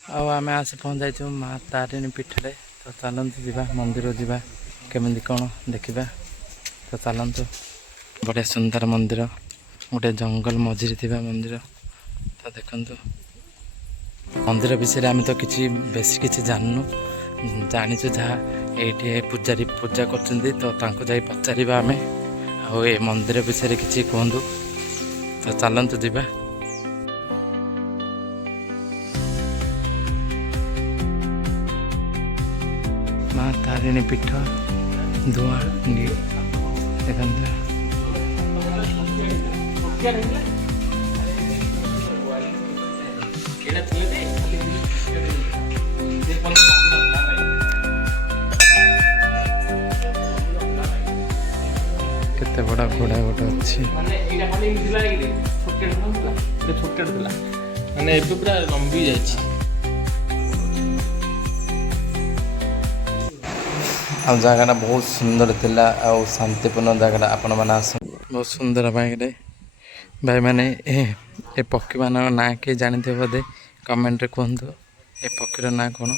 आमे आसी पहुँचाई माँ तारिणी पीठरे तो चलतु जा मंदिर जा केमी कौन देखा तो चलतु बड़े सुंदर मंदिर गोटे जंगल मझिरे थी मंदिर तो देखु मंदिर विषय आम तो किसी बेस किसी जानू जाचु जहाँ ये पूजारी पूजा कर तो जा पचार आम आ मंदिर विषय किसी कहतु तो चलतु जा माँ तारिणी पीठ धुआ देखते केते बड़ा घोड़ा गोटे अच्छी माने पूरा लंबी जाए आ जगह बहुत सुंदर थिला आ शांतिपूर्ण जगह आपण मैंने आस बहुत सुंदर भाई भाई मैंने ए पक्षी मान ना किए जानते बोधे कमेंट कहतु ए पक्षीर ना कौन।